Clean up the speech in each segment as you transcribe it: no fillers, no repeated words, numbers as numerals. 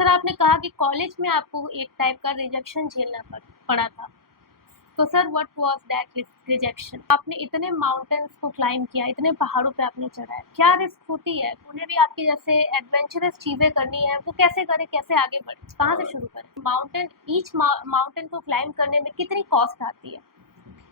Sir आपने कहा कि कॉलेज में आपको एक टाइप का रिजेक्शन झेलना पड़ा था। तो sir what was that rejection? आपने इतने माउंटेन्स को क्लाइंब किया, इतने पहाड़ों पे आपने चढ़ा है। क्या रिस्क होती है? उन्हें भी आपकी जैसे एडवेंचरस चीज़ें करनी है, वो कैसे करें, कैसे आगे बढ़ें? कहाँ से शुरू करें? माउंटेन को क्लाइंब करने में कितनी कॉस्ट आती है?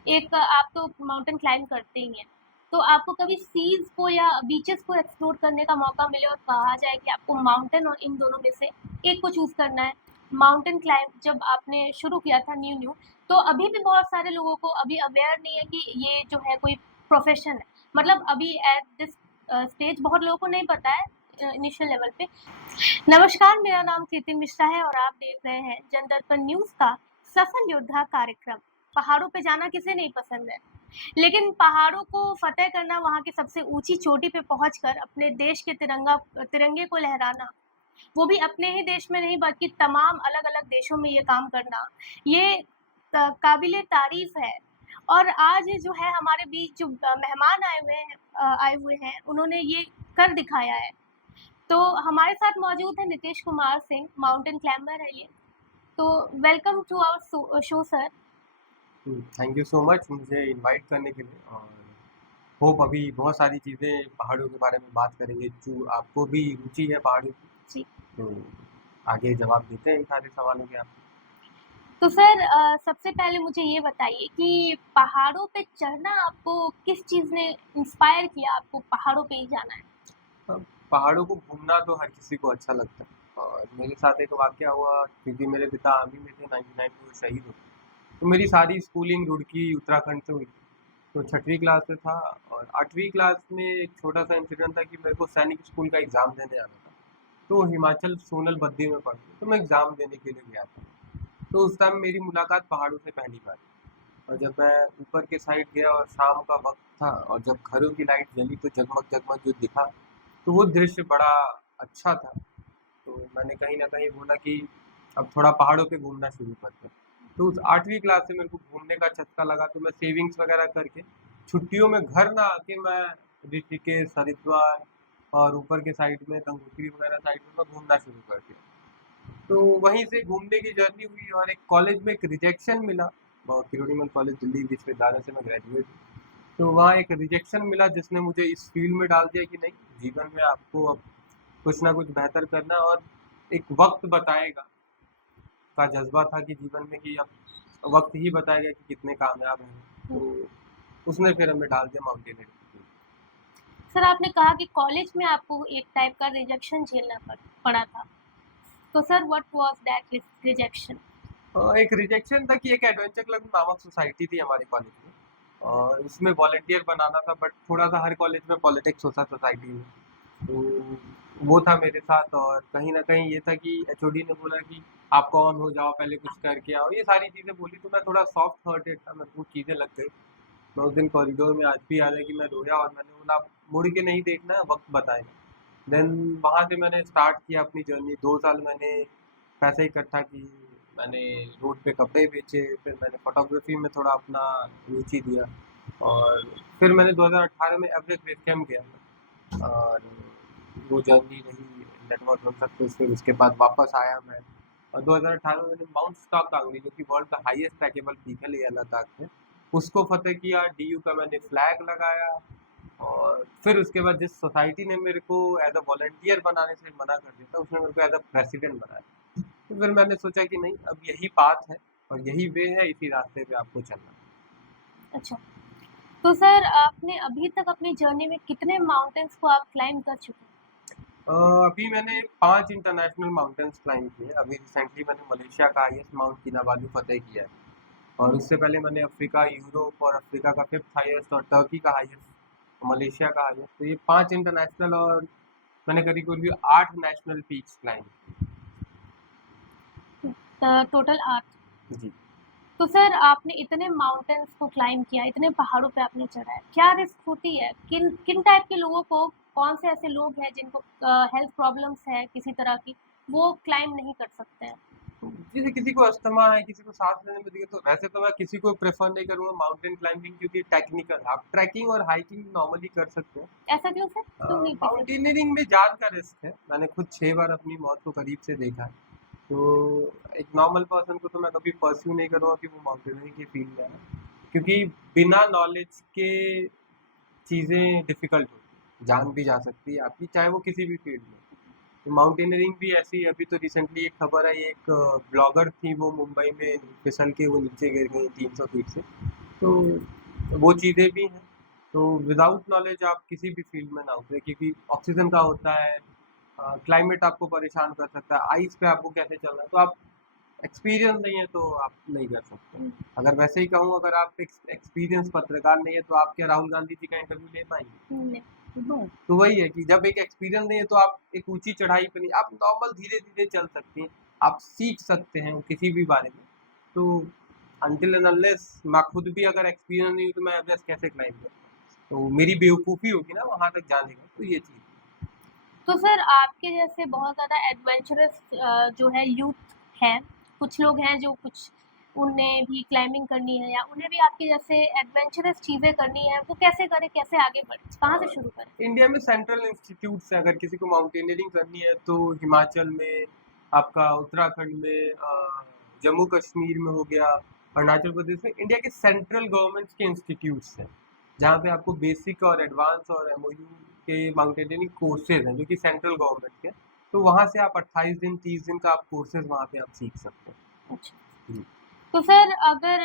एक आप तो माउंटेन क्लाइंब करते ही हैं, तो आपको कभी सीज़ को या बीचेस को एक्सप्लोर करने का मौका मिले और कहा जाए कि आपको माउंटेन और इन दोनों में से एक को चूज़ करना है। माउंटेन क्लाइंब जब आपने शुरू किया था न्यू तो अभी भी बहुत सारे लोगों को अभी अवेयर नहीं है कि ये जो है कोई प्रोफेशन है। मतलब अभी एट दिस स्टेज बहुत लोगों को नहीं पता है इनिशियल लेवल पे। नमस्कार, मेरा नाम कीर्ति मिश्रा है और आप देख रहे हैं जनदर्पण न्यूज़ का सफल योद्धा कार्यक्रम। पहाड़ों पे जाना किसे नहीं पसंद है, लेकिन पहाड़ों को फतेह करना, वहाँ की सबसे ऊंची चोटी पे पहुंचकर अपने देश के तिरंगे को लहराना, वो भी अपने ही देश में नहीं बल्कि तमाम अलग-अलग देशों में ये काम करना, ये काबिले तारीफ है। और आज जो है हमारे बीच जो मेहमान आए हुए हैं, उन्होंने ये कर दिखाया है। तो हमारे साथ मौजूद है नितेश कुमार सिंह, माउंटेन क्लाइंबर है ये। तो welcome to our show sir. Thank you so much मुझे इनवाइट करने के लिए और होप अभी बहुत सारी चीज़ें पहाड़ों के बारे में बात करेंगे जो आपको भी रुचि है पहाड़ों की। जी। तो आगे जवाब देते हैं इन सारे सवालों के आप। तो सर सबसे पहले मुझे ये बताइए कि पहाड़ों पे चढ़ना आपको किस चीज़ ने इंस्पायर किया आपको पहाड़ों पे ही जाना है? अब पहाड़ों को घूमना तो हर किसी को अच्छा लगता है और मेरे साथ एक वाक़या हुआ क्योंकि मेरे पिता आर्मी में थे 99 में वो शहीद हो गए। तो मेरी सारी स्कूलिंग रुड़की उत्तराखंड से हुई थी। तो 6वीं क्लास में था और 8वीं क्लास में एक छोटा-सा इंसिडेंट था कि मेरे को सैनिक स्कूल का एग्ज़ाम देने आना था। तो हिमाचल सोनल बद्री में पड़ती है, तो मैं एग्ज़ाम देने के लिए गया था। तो उस टाइम मेरी मुलाकात पहाड़ों से पहली बार और जब मैं ऊपर के साइड गया और शाम का वक़्त था और जब घरों की लाइट जली तो जगमग-जगमग जो दिखा, तो वो दृश्य बड़ा अच्छा था। तो मैंने कहीं न कहीं बोला कि अब थोड़ा पहाड़ों पे घूमना शुरू करते हैं। तो उस 8वीं क्लास से मेरे को घूमने का चस्का लगा तो मैं सेविंग्स वग़ैरह करके छुट्टियों में घर ना आके मैं ऋषिकेश, हरिद्वार और ऊपर के साइड में गंगोत्री वग़ैरह साइड में मैं घूमना शुरू कर दिया। तो वहीं से घूमने की जर्नी हुई और एक कॉलेज में एक रिजेक्शन मिला। किरोड़ीमल कॉलेज दिल्ली विश्वविद्यालय से मैं ग्रेजुएट हूँ। तो वहाँ एक रिजेक्शन मिला जिसने मुझे इस फील्ड में डाल दिया कि नहीं, जीवन में आपको अब कुछ ना कुछ बेहतर करना है और एक वक्त बताएगा का जज्बा था कि जीवन में कि अब वक्त ही बताएगा कि कितने कामयाब हैं। तो उसने फिर हमें डाल दिया माउंटेनियरिंग। सर आपने कहा कि कॉलेज में आपको एक टाइप का रिजेक्शन झेलना पड़ा था। तो sir what was that rejection? एक रिजेक्शन था कि एक एडवेंचर क्लब नामक सोसाइटी थी हमारे कॉलेज में और उसमें वॉलंटियर बनाना था बट थोड़ा सा हर कॉलेज में पॉलिटिक्स होता सोसाइटी में। तो वो था मेरे साथ और कहीं न कहीं ये था कि एचओडी ने बोला कि आप ऑन हो जाओ, पहले कुछ करके आओ, ये सारी चीज़ें बोली तो मैं थोड़ा सॉफ्ट हार्टेड था, मेरे को चीज़ें लग गई। मैं उस दिन कॉरिडोर में आज भी याद है कि मैं रोया और मैंने बोला "अब मुड़ के नहीं देखना है, वक़्त बताएगा।" देन वहाँ से मैंने स्टार्ट किया अपनी जर्नी। 2 साल मैंने पैसे इकट्ठा किए, मैंने रोड पे कपड़े बेचे, फिर मैंने फ़ोटोग्राफ़ी में थोड़ा अपना रुचि दिया और फिर मैंने 2018 में एवरेस्ट बेस कैंप गया और वो जर्नी रही नेटवर्क ऑन सक्सेस। फिर उसके बाद वापस आया मैं और 2018 में मैंने माउंट स्टॉक कांगड़ी जो कि वर्ल्ड का हाईएस्ट ट्रैकेबल पीक है लेह लद्दाख में, उसको फतेह किया। डीयू का मैंने फ्लैग लगाया और फिर उसके बाद जिस सोसाइटी ने मेरे को एज अ वॉलंटियर बनाने से मना कर दिया था उसने मेरे को एज अ प्रेसिडेंट बनाया। तो फिर मैंने सोचा कि नहीं, अब यही पाथ है और यही वे है, इसी रास्ते पे आपको चलना है। अच्छा। तो सर आपने अभी तक अपनी जर्नी में कितने माउंटेन्स को आप क्लाइंब कर चुके हैं? अभी मैंने 5 इंटरनेशनल माउंटेन्स क्लाइंब किए। अभी रिसेंटली मैंने मलेशिया का हाईएस्ट माउंट किनाबालू फतेह किया है और उससे पहले मैंने अफ्रीका, यूरोप और अफ्रीका का 5th हाईएस्ट और टर्की का हाईएस्ट, मलेशिया का हाईएस्ट। तो ये 5 इंटरनेशनल और मैंने करीब-करीब 8 नेशनल पीक्स क्लाइंब किए। टोटल 8। जी। तो सर आपने इतने माउंटेन्स को क्लाइंब किया, इतने पहाड़ों पे आपने चढ़ा है, क्या रिस्क होती है? किन किन टाइप के लोगों को, कौन से ऐसे लोग हैं जिनको हेल्थ प्रॉब्लम्स है किसी तरह की, वो क्लाइंब नहीं कर सकते हैं? जैसे किसी को अस्थमा है, किसी को सांस लेने में दिक्कत, तो वैसे तो मैं किसी को प्रेफर नहीं करूंगा माउंटेन क्लाइंबिंग, क्योंकि टेक्निकल आप ट्रैकिंग और हाइकिंग नॉर्मली कर सकते हैं। ऐसा क्यों सर, क्यों नहीं कर सकते? माउंटेनियरिंग में जान का रिस्क है, मैंने खुद 6 बार अपनी मौत को करीब से देखा है। तो एक नॉर्मल पर्सन को तो मैं कभी परस्यू नहीं करूंगा कि वो माउंटेनियरिंग की फील्ड में आए, क्योंकि बिना नॉलेज के चीज़ें डिफिकल्ट होती हैं, जान भी जा सकती है आपकी, चाहे वो किसी भी फील्ड में। तो माउंटेनियरिंग भी ऐसी, अभी तो रिसेंटली एक खबर आई, एक ब्लॉगर थी, वो मुंबई में फिसल के वो नीचे गिर गई 300 फीट से। तो वो चीज़ें भी हैं। तो विदाउट नॉलेज आप किसी भी फील्ड में ना उतरे, क्योंकि ऑक्सीजन का होता है, क्लाइमेट आपको परेशान कर सकता है, आइस पे आपको कैसे चलना है, तो आप एक्सपीरियंस नहीं है तो आप नहीं कर सकते। हम्म, अगर वैसे ही कहूँ, अगर आप एक्सपीरियंस पत्रकार नहीं है तो आप क्या राहुल गांधी जी का इंटरव्यू ले पाएंगे? नहीं। तो वही है कि जब एक एक्सपीरियंस नहीं है तो आप एक ऊंची चढ़ाई पे नहीं, आप नॉर्मल धीरे धीरे चल सकते हैं, आप सीख सकते हैं किसी भी बारे में। तो अनटिल एंड अनलेस मैं खुद भी अगर एक्सपीरियंस नहीं हूँ तो मैं एवरेस्ट कैसे क्लाइंब करूँ? तो मेरी बेवकूफ़ी होगी ना वहाँ तक जाने का, तो ये चीज़। तो सर आपके जैसे बहुत ज़्यादा एडवेंचरस जो है यूथ हैं, कुछ लोग हैं जो कुछ उन्हें भी क्लाइंबिंग करनी है या उन्हें भी आपके जैसे एडवेंचरस चीज़ें करनी है, वो कैसे करें, कैसे आगे बढ़ें, कहाँ से शुरू करें? इंडिया में सेंट्रल इंस्टीट्यूट्स हैं, अगर किसी को माउंटेनियरिंग करनी है तो हिमाचल में, आपका उत्तराखंड में, जम्मू कश्मीर में हो गया, अरुणाचल प्रदेश में, इंडिया के सेंट्रल गवर्नमेंट के इंस्टीट्यूट्स हैं, जहाँ पे आपको बेसिक और एडवांस और एमओयू के माउंटेनियरिंग कोर्सेज हैं जो कि सेंट्रल गवर्नमेंट के। तो वहाँ से आप 28 दिन 30 दिन का आप कोर्सेज वहाँ पे आप सीख सकते हैं। अच्छा। जी। तो सर अगर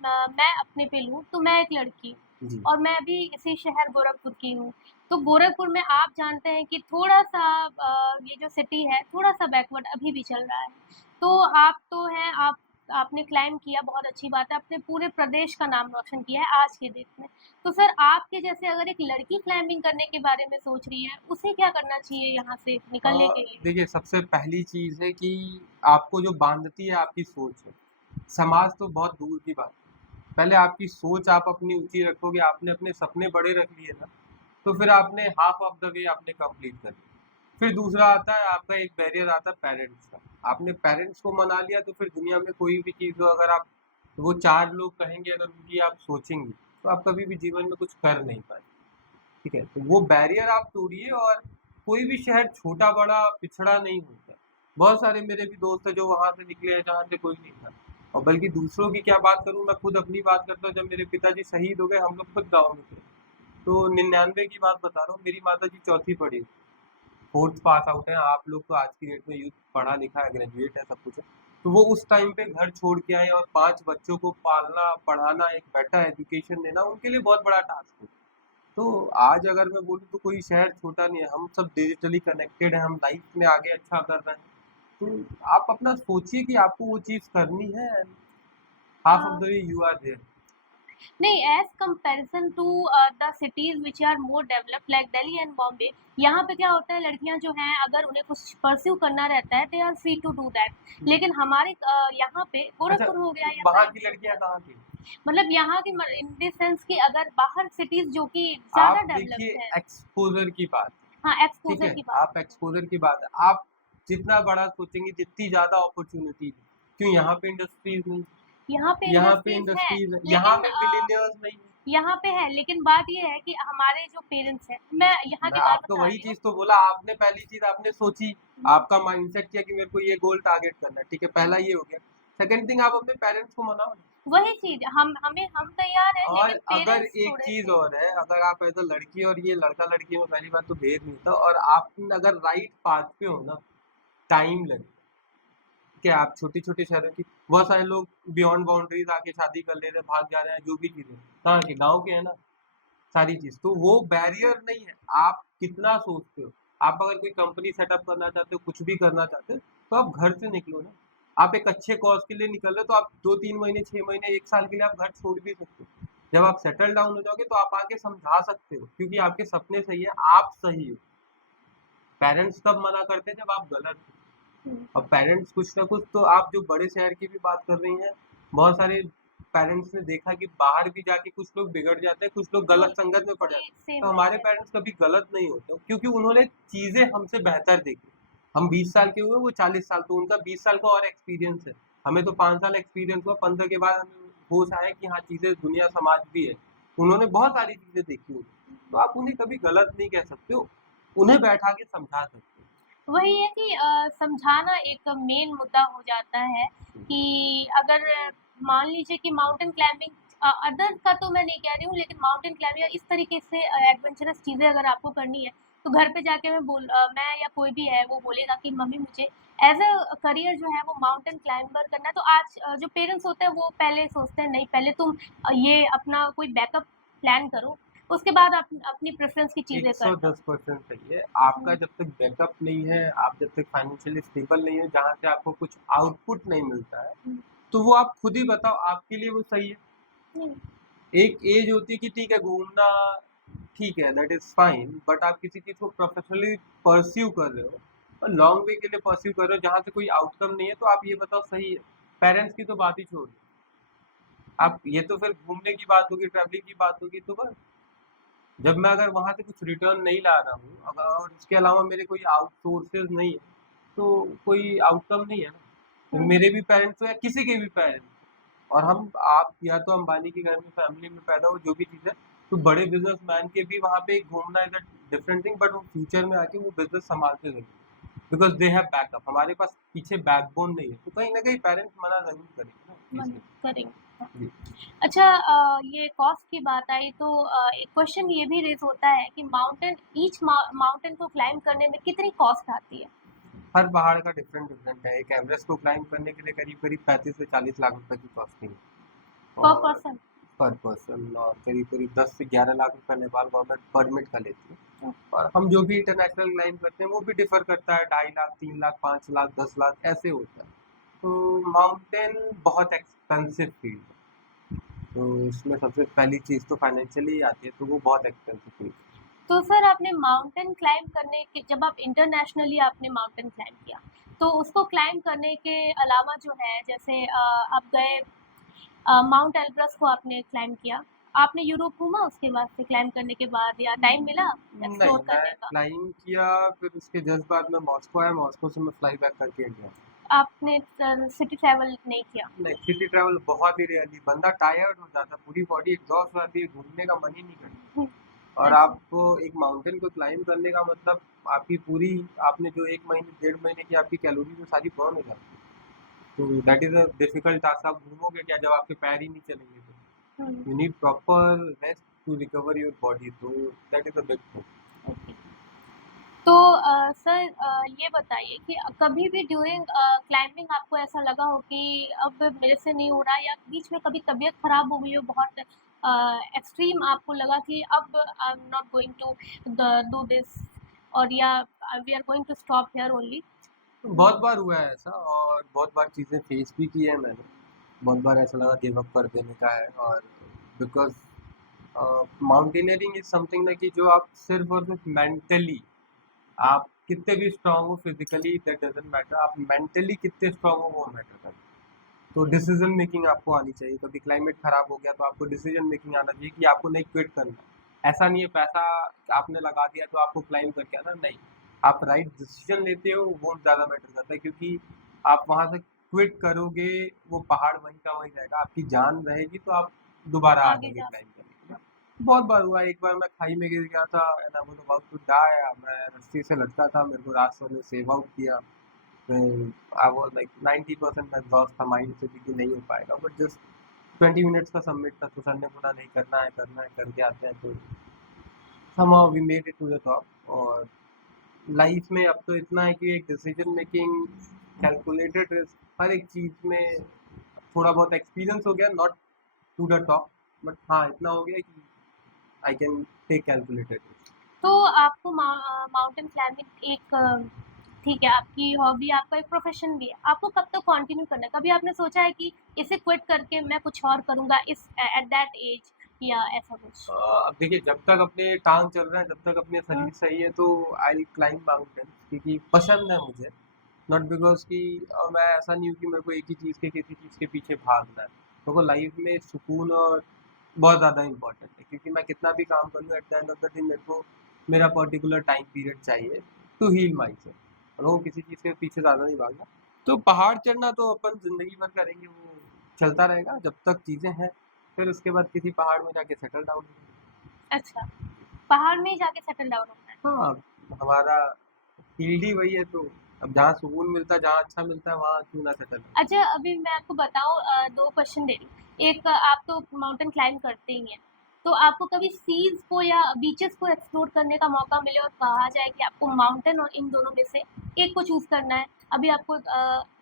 मैं अपने पे लूँ तो मैं एक लड़की हूँ जी। और मैं भी इसी शहर गोरखपुर की हूँ। तो गोरखपुर में आप जानते हैं कि थोड़ा-सा ये जो सिटी है थोड़ा-सा बैकवर्ड अभी भी चल रहा है। तो आप तो हैं, आपने क्लाइंब किया, बहुत अच्छी बात है, आपने पूरे प्रदेश का नाम रोशन किया है आज के डेट में। तो सर आपके जैसे अगर एक लड़की क्लाइंबिंग करने के बारे में सोच रही है, उसे क्या करना चाहिए यहाँ से निकलने के लिए? देखिए, सबसे पहली चीज़ है कि आपको जो बांधती है आपकी सोच है, समाज तो बहुत दूर की बात है। पहले आपकी सोच आप अपनी ऊँची रखोगे, आपने अपने सपने बड़े रख लिए ना, तो फिर आपने हाफ ऑफ द वे आपने कंप्लीट कर लिया। फिर दूसरा आता है आपका, एक बैरियर आता है पेरेंट्स का। आपने पेरेंट्स को मना लिया तो फिर दुनिया में कोई भी चीज़ हो, अगर आप वो 4 लोग कहेंगे, अगर उनकी आप सोचेंगे, तो आप कभी भी जीवन में कुछ कर नहीं पाएँगे। ठीक है? तो वो बैरियर आप तोड़िए, और कोई भी शहर छोटा-बड़ा पिछड़ा नहीं होता। बहुत सारे मेरे भी दोस्त हैं जो वहाँ से निकले हैं जहाँ से कोई नहीं था। और बल्कि दूसरों की क्या बात करूँ, मैं खुद अपनी बात करता हूँ, जब मेरे पिताजी शहीद हो गए, हम लोग खुद गाँव में थे। तो 99 की बात बता रहा हूँ, मेरी माताजी चौथी पढ़ी, 4th पास आउट हैं, आप लोग तो आज की डेट में यूथ पढ़ा लिखा है, ग्रेजुएट है, सब कुछ है। तो वो उस टाइम पे घर छोड़ के आए, और 5 बच्चों को पालना, पढ़ाना, एक बेटर एजुकेशन देना उनके लिए बहुत बड़ा टास्क है। तो आज अगर मैं बोलूँ तो कोई शहर छोटा नहीं है, हम सब डिजिटली कनेक्टेड हैं, हम लाइफ में आगे अच्छा कर रहे हैं। तो आप अपना सोचिए कि आपको वो चीज़ करनी है, एंड हाफ ऑफ हाँ। The way you are there. नहीं, as comparison to the cities which are more developed like Delhi and Bombay, यहाँ पे क्या होता है, लड़कियां जो हैं अगर उन्हें कुछ परस्यू करना रहता है they are free to do that. लेकिन हमारे यहाँ पे अच्छा, गोरखपुर हो गया तो या वहाँ कहीं की भी हो लड़कियाँ गया, कहाँ थी? मतलब यहाँ की इन द सेंस कि अगर बाहर सिटीज जो कि ज्यादा आप देखिए डेवलप्ड है। एक्सपोज़र की बात है, हाँ, ठीक एक्सपोजर है? की बात आप कर रहे एक्सपोज़र की बात है, आप जितना बड़ा सोचेंगे जितनी ज़्यादा अपॉर्च्युनिटीज़, क्यों यहाँ पे इंडस्ट्रीज़ नहीं? हैं। यहाँ पे यहाँ पे इंडस्ट्रीज है, इंडस्ट्रीज़ है, यहाँ लेकिन पे बिलियनियर्स नहीं है। यहाँ पे है, लेकिन बात ये है कि हमारे जो पेरेंट्स हैं, मैं यहाँ मैं की बात आपको बता वही रही हूँ। चीज़ तो बोला, आपने पहली चीज़ आपने सोची, आपका माइंडसेट किया कि मेरे को ये गोल टारगेट करना है, ठीक है? पहला ये हो गया। सेकंड थिंग, आप अपने पेरेंट्स को मनाओ ना। वही चीज हम तैयार हैं, और लेकिन अगर पेरेंट्स एक थोड़े चीज़ से। और है, अगर आप एज़ अ लड़की और ये लड़का-लड़की में पहली बात तो भेद नहीं होता, और आप अगर राइट पाथ पे हो ना, टाइम लगेगा। ठीक है? आप छोटे-छोटे शहरों की, बहुत सारे लोग बियॉन्ड बाउंड्रीज़ आके शादी कर ले रहे हैं, भाग जा रहे हैं, जो भी चीज़ें। कहाँ के? गाँव के हैं ना, सारी चीज़। तो वो बैरियर नहीं है, आप कितना सोचते हो। आप अगर कोई कंपनी सेटअप करना चाहते हो, कुछ भी करना चाहते हो, तो आप घर से निकलो ना। आप एक अच्छे कॉज़ के लिए निकल रहे हो, तो आप 2-3 महीने, 6 महीने, 1 साल के लिए आप घर छोड़ भी सकते हो। जब आप सेटल डाउन हो जाओगे तो आप आके समझा सकते हो, क्योंकि आपके सपने सही है, आप सही हो। पेरेंट्स तब मना करते हैं जब आप गलत हो। हम्म, और पेरेंट्स कुछ ना कुछ, तो आप जो बड़े शहर की भी बात कर रही हैं, बहुत सारे पेरेंट्स ने देखा कि बाहर भी जाके कुछ लोग बिगड़ जाते हैं, कुछ लोग गलत वही संगत में पड़ जाते वही हैं। सेम तो है हमारे सेम। पेरेंट्स कभी गलत नहीं होते, क्योंकि उन्होंने चीज़ें हमसे बेहतर देखी। हम 20 साल के हुए, वो 40 साल, तो उनका 20 साल का और एक्सपीरियंस है। हमें तो 5 साल एक्सपीरियंस हुआ, 15 के बाद हमें होश आया कि हाँ, चीज़ें दुनिया समाज भी है। उन्होंने बहुत सारी चीज़ें देखी होंगी, तो आप उन्हें कभी गलत नहीं कह सकते हो, उन्हें बैठा के समझा सकते वही है कि समझाना एक मेन मुद्दा हो जाता है हो। कि अगर मान लीजिए कि माउंटेन क्लाइंबिंग अदर का तो मैं नहीं कह रही हूँ, लेकिन माउंटेन क्लाइंबिंग इस तरीके से एडवेंचरस चीज़ें अगर आपको करनी है, तो घर पे जाके मैं या कोई भी है वो बोलेगा कि मम्मी मुझे एज़ अ करियर जो है वो माउंटेन क्लाइंबर करना है, तो आज जो पेरेंट्स होते हैं वो पहले सोचते हैं नहीं पहले तुम ये अपना कोई बैकअप प्लान करो, उसके बाद अपनी प्रेफ़रेंस की चीज़ें करना। 110% सही है। आपका हुँ, जब तक बैकअप नहीं है, आप जब तक फाइनेंशियली स्टेबल नहीं है, जहाँ से आपको कुछ आउटपुट नहीं मिलता है, हुँ, तो वो आप खुद ही बताओ आपके लिए वो सही है। हुँ, एक एज होती है कि ठीक है, घूमना ठीक है, दैट इज फाइन, बट आप किसी चीज को प्रोफेशनली परस्यू कर रहे हो और लॉन्ग वे के लिए परस्यू कर रहे हो जहाँ से कोई आउटकम नहीं है, तो आप ये बताओ सही है। पेरेंट्स की तो बात ही छोड़ दो, आप ये तो फिर घूमने की बात होगी, ट्रैवलिंग की बात होगी, तो बस जब मैं अगर वहां से कुछ रिटर्न नहीं ला रहा हूँ, अगर और इसके अलावा मेरे कोई आउट सोर्सेज नहीं है, तो कोई आउटकम नहीं है ना। फिर हुँ, मेरे भी पेरेंट्स हो या किसी के भी पेरेंट्स, और हम आप या तो अंबानी के घर में फैमिली में पैदा हो, जो भी चीज़ है, तो बड़े बिजनेसमैन के भी वहाँ पे घूमना is a different thing, but वो फ्यूचर में आके वो बिजनेस संभालते जरूर, बिकॉज दे हैव बैकअप। हमारे पास पीछे बैकबोन नहीं है, तो कहीं ना कहीं पेरेंट्स मना जरूर करेंगे ना उस चीज़ मन के करेंगे। हाँ। लिए। जी। अच्छा ये कॉस्ट की बात आई तो एक क्वेश्चन ये भी रेज़ होता है कि माउंटेन को क्लाइंब करने में कितनी कॉस्ट आती है? हर पहाड़ का डिफरेंट डिफरेंट है। एक एवरेस्ट को क्लाइंब करने के लिए करीब करीब 35 से 40 लाख रुपए की कॉस्टिंग है, पर और पर्सन? पर पर्सन, और करीब करीब 10 से 11 लाख रुपए नेपाल गवर्नमेंट परमिट का लेती है। हुँ, और हम जो भी इंटरनेशनल क्लाइंब करते हैं वो भी डिफर करता है, 2.5 लाख, 3 लाख, 5 लाख, 10 लाख ऐसे होता है। तो माउंटेन बहुत एक्सपेंसिव फील्ड है, तो इसमें सबसे पहली चीज़ तो फाइनेंशियली आती है, तो वो बहुत एक्सपेंसिव फील्ड तो सर आपने माउंटेन क्लाइंब करने के जब आप इंटरनेशनली आपने माउंटेन क्लाइंब किया, तो उसको क्लाइंब करने के अलावा जो है जैसे आप गए माउंट एल्ब्रस को आपने क्लाइंब किया, आपने यूरोप घूमा उसके बाद से क्लाइंब करने के बाद या टाइम मिला नहीं, एक्सप्लोर मैं करने का? क्लाइंब किया, फिर उसके जस्ट बाद में मॉस्को आया, मॉस्को से मैं फ्लाई बैक करके इंडिया। आपने सिटी ट्रैवल नहीं किया? नहीं, सिटी ट्रैवल बहुत ही रेयरली, बंदा टायर्ड हो जाता, पूरी बॉडी एग्जॉस्ट हो जाती है, घूमने का मन ही नहीं करता। हुँ, और अच्छा। आपको एक माउंटेन को क्लाइंब करने का मतलब आपकी पूरी, आपने जो 1 महीने 1.5 महीने की आपकी कैलोरी तो सारी बर्न हो जाती है। तो that is a difficult task. आप घूमोगे क्या जब आपके पैर ही नहीं चलेंगे हुँ, तो? You need proper rest to recover your body, तो that is a big thing. Okay. तो सर ये बताइए कि कभी भी ड्यूरिंग क्लाइंबिंग आपको ऐसा लगा हो कि अब मेरे से नहीं हो रहा या बीच में कभी तबीयत खराब हो गई हो बहुत एक्सट्रीम आपको लगा कि अब I am not going to do this और या we are going to stop here only? बहुत बार हुआ है ऐसा, और बहुत बार चीज़ें फेस भी की है मैंने। बहुत बार ऐसा लगा गिव अप कर देने का है, और बिकॉज़ माउंटेनियरिंग इज़ समथिंग ना, कि जो आप सिर्फ़ और सिर्फ़ मेंटली, आप कितने भी स्ट्रांग हो फिजिकली दैट डजंट मैटर, आप मेंटली कितने स्ट्रांग हो वो मैटर करता है। तो डिसीजन मेकिंग आपको आनी चाहिए। कभी क्लाइमेट खराब हो गया तो आपको डिसीजन मेकिंग आना चाहिए कि आपको नहीं क्विट करना। ऐसा नहीं है पैसा आपने लगा दिया तो आपको क्लाइम करके आना, नहीं। आप राइट डिसीजन लेते हो, वो ज़्यादा मैटर करता है, क्योंकि आप वहाँ से क्विट करोगे, वो पहाड़ वहीं का वहीं रहेगा। आपकी जान रहेगी तो आप दोबारा आ आगे जाओगे जा क्लाइम करने के लिए। बहुत बार हुआ है। एक बार मैं खाई में गिर गया था and I was about to die. मैं रस्सी से लटका था, मेरे को रास्ते ने सेव आउट किया। आई वाज लाइक 90% मैं एग्जॉस्ट था माइंड से कि नहीं हो पाएगा, बट जस्ट 20 मिनट्स का सबमिट था, तो सर ने बोला नहीं, करना है, करके आते हैं। तो somehow we made it to the top. और लाइफ में अब तो इतना है कि एक डिसीजन मेकिंग, कैलकुलेटेड रिस्क, हर एक चीज़ में थोड़ा बहुत एक्सपीरियंस हो गया, not to the top, but हाँ इतना हो गया कि I can take calculated risk. तो आपको माउंटेन क्लाइंबिंग एक ठीक है आपकी हॉबी आपका एक प्रोफेशन भी है, आपको कब तक कंटिन्यू करना है? कभी आपने सोचा है कि इसे क्विट करके मैं कुछ और करूँगा इस एट दैट एज या ऐसा कुछ? अब देखिए, जब तक अपने टांग चल रहे हैं, जब तक अपने हुँ, शरीर सही है, तो आई क्लाइंब माउंटेन, क्योंकि पसंद है मुझे। नॉट बिकॉज कि मैं ऐसा नहीं हूँ कि मेरे को एक ही चीज़ के किसी चीज़ के पीछे भागना है। मेरे को लाइफ में सुकून और बहुत ज़्यादा इंपॉर्टेंट है, क्योंकि मैं कितना भी काम कर लूँ, at the end of the day मेरे को मेरा पर्टिकुलर टाइम पीरियड चाहिए टू हील माई सेल्फ। और वो किसी चीज़ के पीछे ज़्यादा नहीं भागना। तो पहाड़ चढ़ना तो अपन ज़िंदगी भर करेंगे, वो चलता रहेगा जब तक चीज़ें हैं, फिर उसके बाद किसी पहाड़ में जाके सेटल डाउन। अच्छा, पहाड़ में ही जाके सेटल डाउन होना है। हाँ, हमारा फील्ड ही वही है, तो अब जहाँ सुकून मिलता है, जहाँ अच्छा मिलता है, वहाँ क्यों ना सेटल हो। अच्छा, अभी मैं आपको बताऊँ 2 क्वेश्चन दे रही हूँ। एक आप तो माउंटेन क्लाइंब करते ही हैं, तो आपको कभी सीज़ को या बीचेज़ को एक्सप्लोर करने का मौका मिले और कहा जाए कि आपको माउंटेन और इन दोनों में से एक को चूज़ करना है, अभी आपको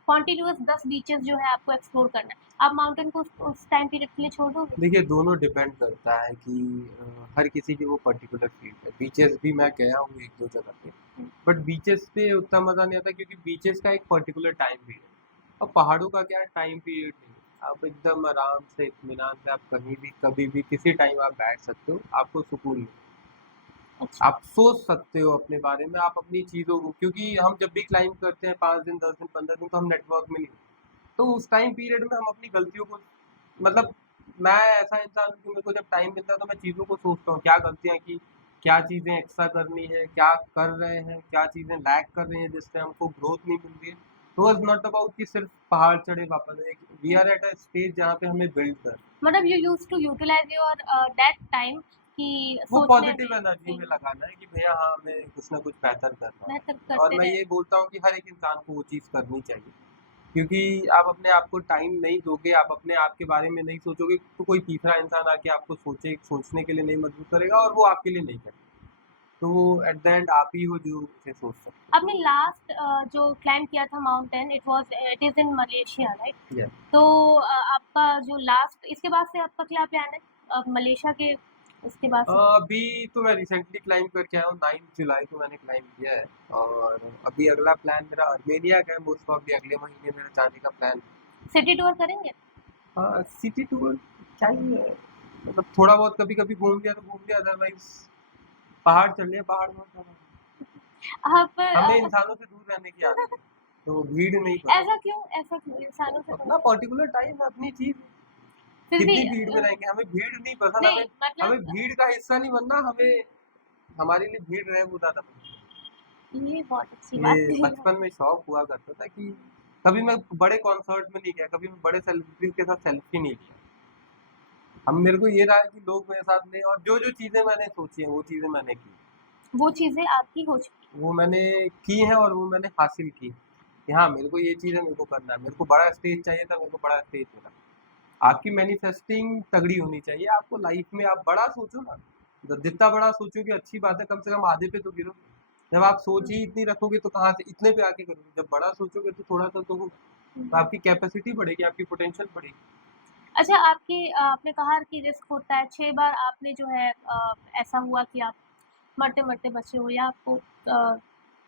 कॉन्टिन्यूअस 10 बीचेज़ जो है आपको एक्सप्लोर करना है, आप माउंटेन को उस टाइम पीरियड के लिए छोड़ दोगे? देखिए, दोनों डिपेंड करता है कि हर किसी की वो पर्टिकुलर फील्ड है। बीचेस भी मैं गया हूँ 1-2 जगह पे, हुँ, बट बीचेस पे उतना मज़ा नहीं आता क्योंकि बीचेस का एक पर्टिकुलर टाइम पीरियड है और पहाड़ों का क्या है, टाइम पीरियड नहीं है। आप एकदम आराम से इत्मीनान से आप कहीं भी, कभी भी, किसी टाइम आप बैठ सकते हो, आपको सुकून मिलेगा। अच्छा, आप सोच सकते हो अपने बारे में, आप अपनी चीज़ों को, क्योंकि हम जब भी क्लाइंब करते हैं 5 दिन, 10 दिन, 15 दिन, तो हम नेटवर्क में नहीं होते। तो उस टाइम पीरियड में हम अपनी गलतियों को, मतलब मैं ऐसा इंसान हूँ कि मेरे को जब टाइम मिलता है तो मैं चीज़ों को सोचता हूँ, क्या गलतियाँ की, क्या चीज़ें एक्स्ट्रा करनी है, क्या कर रहे हैं, क्या चीज़ें लैग कर रही हैं जिससे हमको ग्रोथ नहीं मिल रही है। तो इट्स नॉट अबाउट कि सिर्फ पहाड़ चढ़े वापस आए, we are at a stage जहाँ पे हमें बिल्ड कर, मतलब you used to utilize your that time कि वो सोचने पॉजिटिव में एनर्जी कि में लगाना है कि भैया हाँ, हमें कुछ ना कुछ बेहतर करना है। बेहतर और करते मैं रहें। ये बोलता हूँ कि हर एक इंसान को वो चीज़ करनी चाहिए, क्योंकि आप अपने आप को टाइम नहीं दोगे, आप अपने आप के बारे में नहीं सोचोगे, तो कोई तीसरा इंसान आके आपको सोचने के लिए नहीं मजबूर करेगा और वो आपके लिए नहीं करेगा। तो एट द एंड आप ही हो जो उसे सोच सकते आपने लास्ट जो क्लाइंब किया था mountain it is in Malaysia right? हो। या तो आपका जो लास्ट इसके बाद से आपका क्या प्लान है? मलेशिया के उसके बाद से? अभी तो मैं रिसेंटली क्लाइंब करके आया हूँ, 9 जुलाई को मैंने क्लाइंब किया है और अभी अगला प्लान मेरा अर्मेनिया का है, मोस्ट प्रॉब्ली अगले महीने मेरा जाने का प्लान। सिटी टूर करेंगे? हाँ, सिटी टूर क्या ही है, मतलब थोड़ा बहुत कभी कभी घूम लिया तो घूम लिया, अदरवाइज पहाड़ चल लिया, पहाड़ बहुत ज्यादा। आप हमें इंसानों से दूर रहने की आदत है, तो भीड़ नहीं पसंद। ऐसा क्यों इंसानों से अपना पर्टिकुलर टाइम है, अपनी चीज, फिर भी कितनी भीड़ में रहेंगे, हमें भीड़ नहीं पसंद, नहीं हमें हमें मतलब भीड़ का हिस्सा नहीं बनना, हमें हमारे लिए भीड़ रहे वो ज्यादा पसंद ये बहुत अच्छी है। बात ये कही बचपन में शौक हुआ करता था कि कभी मैं बड़े कॉन्सर्ट में नहीं गया, कभी मैं बड़े सेलिब्रिटीज के साथ सेल्फी नहीं लिया। अब मेरे को ये रहा है कि लोग मेरे साथ लें, और जो जो चीजें मैंने सोची हैं वो चीजें मैंने की, वो चीज़ें आपकी हो चुकी वो मैंने की हैं और वो मैंने हासिल की कि हाँ, मेरे को ये चीज़ है, मेरे को करना है, मेरे को बड़ा स्टेज चाहिए था, मेरे को बड़ा स्टेज मिला। आपकी मैनिफेस्टिंग तगड़ी होनी चाहिए, आपको लाइफ में आप बड़ा सोचो ना, जितना बड़ा सोचोगे अच्छी बात है, कम से कम आधे पे तो गिरोगे। जब आप सोच ही इतनी रखोगे तो कहाँ से इतने पे आके करोगे, जब बड़ा सोचोगे तो थोड़ा सा तो होगा, तो है। आपकी कैपेसिटी बढ़ेगी, आपकी पोटेंशियल बढ़ेगी। अच्छा आपने कहा कि रिस्क होता है 6 बार आपने जो है ऐसा हुआ कि आप मरते-मरते बचे हो या आपको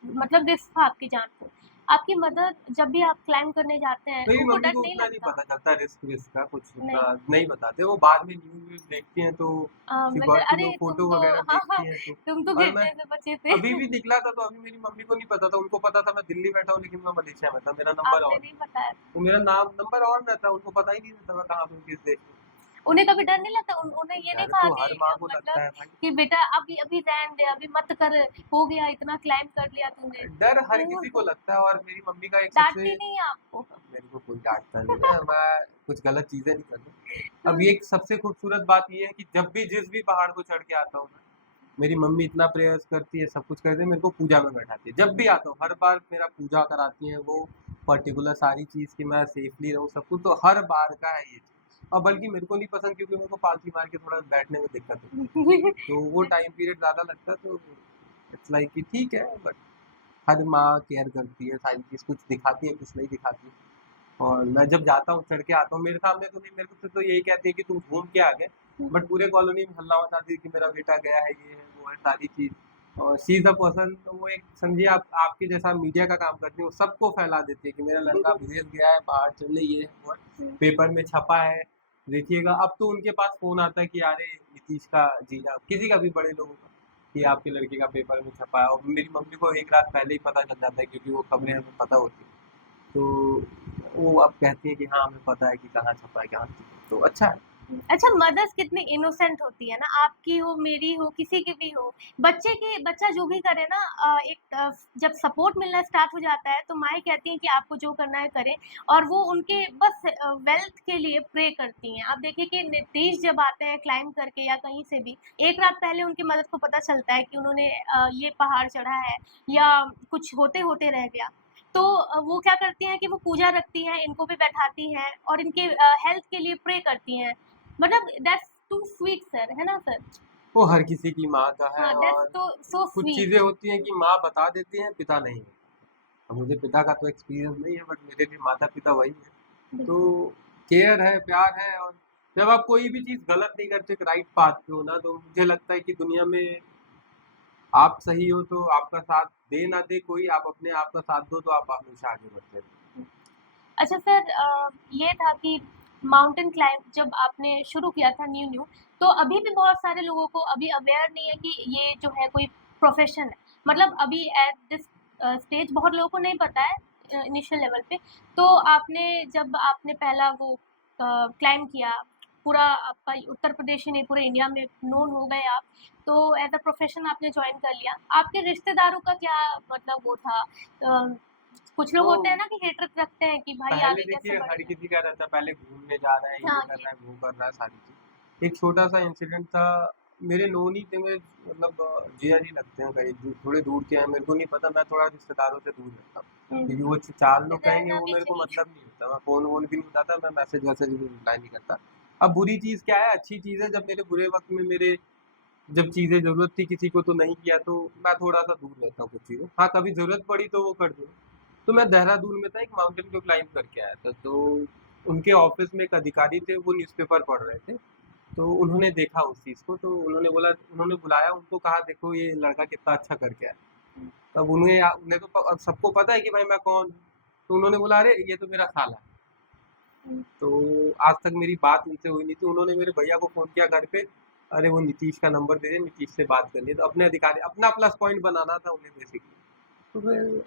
मतलब रिस्क था आपकी जान को। आपकी मदर जब भी आप क्लाइंब करने जाते हैं, मेरी उनको मम्मी डर को नहीं उतना नहीं लगता? पता चलता रिस्क का, कुछ उतना नहीं नहीं बताते, वो बाद में न्यूज़ व्यूज़ देखती हैं तो मतलब सिक्योरिटी अरे लोग तुम फोटो तो वगैरह हाँ, हाँ, देखती हैं तो। तुम तो और मैं गिरने से बचे थे। अभी भी निकला था, तो अभी मेरी मम्मी को नहीं पता था, उनको पता था मैं दिल्ली बैठा हूँ लेकिन मैं मलेशिया में था, मेरा नंबर आपने ऑन, नहीं बताया था। तो मेरा नाम नंबर ऑन रहता, उनको पता ही नहीं रहता मैं कहाँ पे हूँ, किस देश में। उन्हें कभी डर नहीं लगता? उन्हें ये नहीं डर कहा तो कि हर माँ को लगता मतलब है भाई। कि बेटा अभी अभी रहने दे, अभी मत कर, हो गया इतना क्लाइंब कर लिया तूने। डर हर किसी को तो लगता है, और मेरी मम्मी का एक सबसे, डाँटती नहीं है आपको? मेरे को कोई डांटता नहीं है, मैं कुछ गलत चीजें नहीं करता। अब ये एक सबसे खूबसूरत बात ये है कि जब भी जिस भी पहाड़ को चढ़ के आता हूँ ना, मेरी मम्मी इतना प्रेयर्स करती है, सब कुछ करती है, मेरे को पूजा में बैठाती है, जब भी आता हूँ हर बार मेरा पूजा कराती है वो, पर्टिकुलर सारी चीज़ की मैं सेफली रहूँ सब कुछ, तो हर बार का है ये चीज़। और बल्कि मेरे को नहीं पसंद क्योंकि मेरे को पालथी मार के थोड़ा बैठने में दिक्कत होती है, तो वो टाइम पीरियड ज़्यादा लगता है, तो इट्स लाइक कि ठीक है, बट हर माँ केयर करती है, सारी चीज़ कुछ दिखाती है, कुछ नहीं दिखाती। और मैं जब जाता हूँ, चढ़ के आता हूँ, मेरे सामने तो नहीं, मेरे को तो यही कहती है कि तुम घूम के आ गए, बट पूरे कॉलोनी में हल्ला मचाती है कि मेरा बेटा गया है, ये है, वो है, सारी चीज़। और शी इज़ अ पर्सन, तो वो एक समझिए आप आपके जैसा मीडिया का काम करती है, वो सबको फैला देती है कि मेरा लड़का विदेश गया है, बाहर चल रही है, वो है, पेपर में छपा है, देखिएगा। अब तो उनके पास फ़ोन आता है कि अरे नीतीश का जीजा, किसी का भी बड़े लोगों का, कि आपके लड़के का पेपर में छपा है, और मेरी मम्मी को एक रात पहले ही पता चल जाता है क्योंकि वो खबरें हमें पता होती है। तो वो अब कहती है कि हाँ, हमें पता है कि कहाँ छपा है, कहाँ नहीं। तो अच्छा है। अच्छा, मदर्स कितनी इनोसेंट होती है ना, आपकी हो, मेरी हो, किसी की भी हो। बच्चा जो भी करे ना, जब सपोर्ट मिलना स्टार्ट हो जाता है तो माएँ कहती हैं कि आपको जो करना है करें, और वो उनके बस वेल्थ के लिए प्रे करती हैं। आप देखिए कि नीतीश जब आते हैं क्लाइंब करके या कहीं से भी, 1 रात पहले उनकी मदर को पता चलता है कि उन्होंने ये पहाड़ चढ़ा है या कुछ होते-होते रह गया। तो वो क्या करती हैं कि वो पूजा रखती हैं, इनको भी बैठाती हैं और इनके हेल्थ के लिए प्रे करती हैं। मतलब दैट्स टू स्वीट सर, है ना सर? वो हर किसी की माँ का है, हाँ, दैट्स और तो सो कुछ स्वीट। चीज़ें होती हैं कि माँ बता देती हैं, पिता नहीं। अब मुझे पिता का तो एक्सपीरियंस नहीं है, बट मेरे लिए माता-पिता वही हैं। तो बिल्कुल। केयर है, प्यार है, और जब आप कोई भी चीज़ गलत नहीं करते, एक राइट पाथ पे हो ना, तो मुझे लगता है कि दुनिया में आप सही हो तो आपका साथ दे ना दे कोई, आप अपने आप का साथ दो तो आप हमेशा आगे बढ़ते रहो। अच्छा सर, ये था कि माउंटेन क्लाइंब जब आपने शुरू किया था न्यू-न्यू, तो अभी भी बहुत सारे लोगों को अभी अवेयर नहीं है कि ये जो है कोई प्रोफ़ेशन है। मतलब अभी एट दिस स्टेज बहुत लोगों को नहीं पता है इनिशियल लेवल पे। तो जब आपने पहला वो क्लाइंब किया, पूरा आपका उत्तर प्रदेश ही नहीं पूरे इंडिया में नोन हो गए आप, तो एज़ अ प्रोफ़ेशन आपने जॉइन कर लिया। आपके रिश्तेदारों का क्या मतलब वो था? कुछ लोग तो होते हैं ना कि हेटरेट रखते हैं कि भाई पहले आगे कैसे देखिए हर बढ़ेगा। किसी का रहता है, पहले घूमने जा रहा है, ये हाँ कर जी। रहा है, वो कर रहा है, सारी चीज़। एक छोटा-सा इंसिडेंट था, मेरे नोन ही थे, मेरे मतलब जीजा जी लगते हैं करीब, जो थोड़े दूर के हैं, मेरे को नहीं पता, मैं थोड़ा रिश्तेदारों से दूर रहता हूँ। क्योंकि वो 4 लोग कहेंगे, रहना वो भी मेरे को चाहिए। मतलब नहीं होता, मैं फ़ोन-वोन भी नहीं उठाता, मैं मैसेज-वैसेज भी रिप्लाई नहीं करता। अब बुरी चीज़ क्या है, अच्छी चीज़ है, जब मेरे बुरे वक़्त में मेरे जब चीज़ें ज़रूरत थी किसी को तो नहीं किया, तो मैं थोड़ा-सा दूर रहता हूँ कुछ चीज़ों। हाँ, कभी ज़रूरत पड़ी तो वो कर दूँ। तो मैं देहरादून में था, एक माउंटेन को क्लाइंब करके आया था, तो उनके ऑफ़िस में एक अधिकारी थे, वो न्यूज़पेपर पढ़ रहे थे। तो उन्होंने देखा उस चीज़ को, तो उन्होंने बुलाया, उनको कहा देखो ये लड़का कितना अच्छा करके आया। तब उन्हें तो अब सबको पता है कि भाई मैं कौन हूँ। तो उन्होंने बोला अरे ये तो मेरा साला है। हुँ, तो आज तक मेरी बात उनसे हुई नहीं थी। उन्होंने मेरे भैया को फ़ोन किया घर पे, अरे वो नीतीश का नंबर दे दे, नीतीश से बात करनी है। तो अपने अधिकारी अपना प्लस पॉइंट बनाना था उन्हें बेसिकली। तो फिर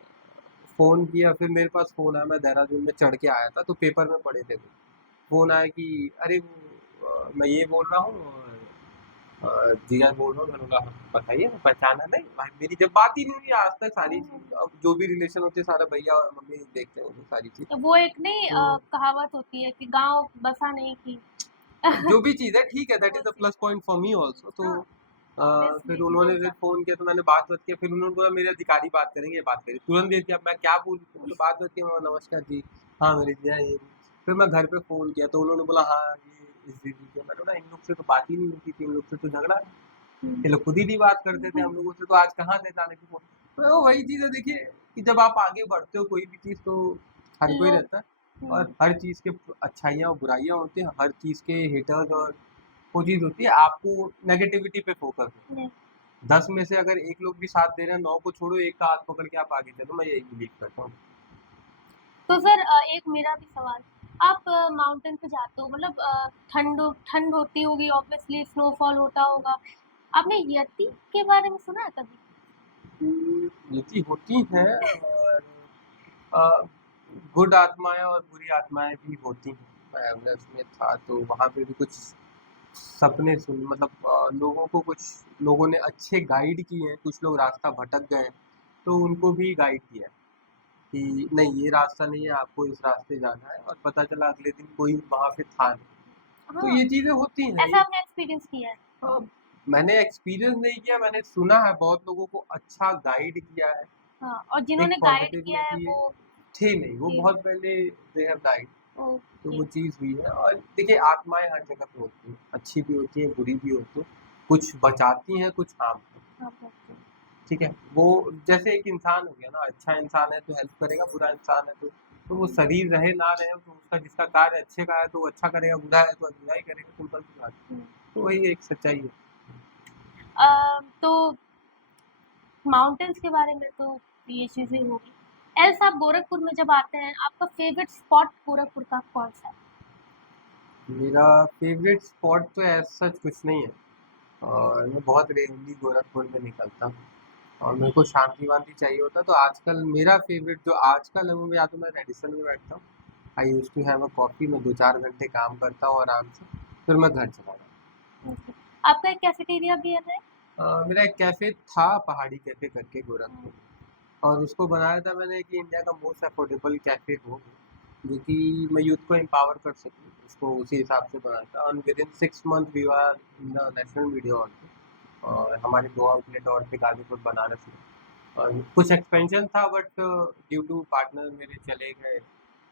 फ़ोन किया, फिर मेरे पास फ़ोन आया, मैं देहरादून में चढ़ के आया था, तो पेपर में पढ़े थे वो। फ़ोन आया कि अरे वो मैं ये बोल रहा हूँ, जीजा बोल रहा हूँ। मैंने बोला हाँ, बताइए, पहचाना नहीं भाई, मेरी जब बात ही नहीं हुई आज तक, सारी हुँ। चीज़ अब जो भी रिलेशन होते हैं सारा भैया और मम्मी देखते हैं वो सारी चीज़। तो वो एक नहीं तो कहावत होती है कि गाँव बसा नहीं कि अब जो भी चीज़ है ठीक है, दैट वो इज़ अ चीज़ प्लस है। Point for me also. तो हाँ, फिर ऑब्वियसली उन्होंने मिल फिर जाता फ़ोन किया, तो मैंने बात-वात किया, फिर उन्होंने बोला मेरे अधिकारी बात करेंगे, बात करिए। तुरंत दे दिया, अब मैं क्या बोलूँ? तो मतलब बात-वात की, नमस्कार जी, हाँ मेरे जीजा ये। फिर मैं घर पे फ़ोन किया, तो उन्होंने बोला हाँ, ये इस दीदी के। मैंने बोला इन लोग से तो बात ही नहीं होती थी, इन लोग से तो झगड़ा है। हुँ, ये लोग खुद ही नहीं बात करते थे हम लोगों से, तो आज कहाँ से अचानक से फ़ोन। तो वही चीज़ है देखिए, कि जब आप आगे बढ़ते हो कोई भी चीज़, तो हर कोई लोग। रहता है, हुँ, और हर चीज़ के अच्छाइयाँ और बुराइयाँ होती हैं, हर चीज़ के हेटर्स, और वो चीज़ होती है आपको नेगेटिविटी पे फ़ोकस हो। नहीं। 10 में से अगर 1 लोग भी साथ दे रहे हैं, 9 को छोड़ो, 1 का हाथ पकड़ के आप आगे चलो, मैं यही बिलीव करता हूँ। तो सर एक मेरा भी सवाल, आप माउंटेन पे जाते हो, मतलब ठंड होती होगी, ऑब्वियसली स्नोफॉल होता होगा। आपने यति के बारे में सुना है कभी? नीति होती हैं, और अ, गुड आत्माएँ और बुरी आत्माएँ भी होती हैं। मैं उसमें था, तो वहाँ पे भी कुछ सपने सुन मतलब लोगों को कुछ लोगों ने अच्छे गाइड किए हैं, कुछ लोग रास्ता भटक गए हैं, तो उनको भी गाइड किया है कि नहीं ये रास्ता नहीं है, आपको इस रास्ते जाना है, और पता चला अगले दिन कोई वहाँ पे था नहीं। तो हाँ, ये चीज़ें होती हैं ऐसा ये। आपने एक्सपीरियंस किया है? हाँ, मैंने एक्सपीरियंस नहीं किया, मैंने सुना है बहुत लोगों को अच्छा गाइड किया है। हाँ, और एक जिन्होंने गाइड किया है पॉजिटिविटी है, वो थे नहीं, वो थे बहुत पहले दे हैव डाइड। तो ओके। वो चीज़ हुई है, और देखिए आत्माएँ हर जगह पे होती हैं, अच्छी भी होती हैं, बुरी भी होती हैं, कुछ बचाती हैं, कुछ हार्म करती हैं, हाँ, ओके। ठीक है? वो जैसे एक इंसान हो गया ना, अच्छा इंसान है तो हेल्प करेगा, बुरा इंसान है तो वो शरीर रहे ना रहे, तो उसका जिसका कार्य अच्छे का है तो वो अच्छा करेगा, बुरा है तो बुराई करेगा, सिंपल सी बात है। हुँ। तो वही एक सच्चाई है। तो माउंटेन्स के बारे में तो ये चीज़ें होगी। एल्स आप गोरखपुर में जब आते हैं, आपका फ़ेवरेट स्पॉट गोरखपुर का कौन-सा है? मेरा फ़ेवरेट स्पॉट तो ऐज़ सच कुछ नहीं है, और मैं बहुत रेयरली गोरखपुर में निकलता हूँ, और मेरे को शांति-वांति चाहिए होता है, तो आजकल मेरा फ़ेवरेट जो आजकल है वो, या तो मैं रेडिसन में बैठता हूँ, I used to have a coffee, मैं 2-4 घंटे काम करता हूँ आराम से, फिर मैं घर चला गया। ओके। आपका एक कैफेटेरिया भी है? मेरा एक कैफ़े था, पहाड़ी कैफ़े करके गोरखपुर में, और उसको बनाया था मैंने कि इंडिया का मोस्ट अफोर्डेबल कैफ़े हो, जो कि मैं यूथ को एम्पावर कर सकूँ, उसको उसी हिसाब से बनाया था। And within 6 month we are in the national media also, और हमारे 2 आउटलेट और थे, गाजीपुर, बनारस में। और कुछ एक्सपेंशन था, बट ड्यू टू पार्टनर मेरे चले गए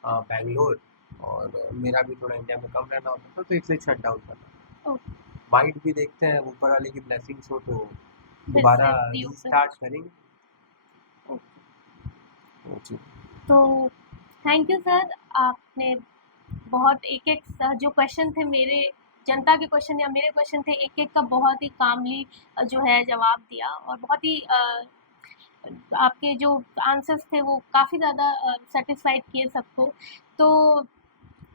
बैंगलोर, और मेरा भी थोड़ा इंडिया में कम रहना होता था, तो इसलिए शट डाउन करना। ओके, माइट भी देखते हैं, ऊपर वाले की ब्लेसिंग्स हो तो फिर दोबारा से रीओपन। रीस्टार्ट करेंगे। ओके। जी। तो थैंक यू सर, आपने बहुत एक-एक जो क्वेश्चन थे मेरे, जनता के क्वेश्चन या मेरे क्वेश्चन थे, एक-एक का बहुत ही कामली जो है जवाब दिया, और बहुत ही आपके जो आंसर्स थे वो काफ़ी ज़्यादा सैटिस्फाइड किए सबको। तो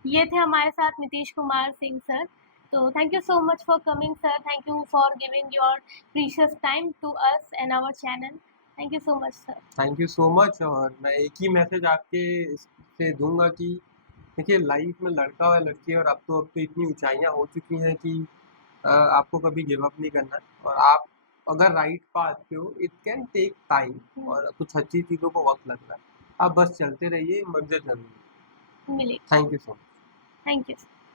ये थे हमारे साथ नीतीश कुमार सिंह सर। तो thank you so much for coming sir, thank you for giving your precious time to us and our channel. Thank you so much sir. Thank you so much, और मैं एक ही मैसेज आपके से दूंगा कि देखिए, लाइफ में लड़का और लड़की, और अब तो इतनी ऊंचाइयां हो चुकी हैं कि आपको कभी गिव अप नहीं करना है, और आप अगर राइट पाथ पे हो, इट कैन टेक टाइम, और कुछ अच्छी चीज़ों को वक्त लगता है। आप बस चलते रहिए, मंजिल जरूर। मिले। Thank you so much. Thank you.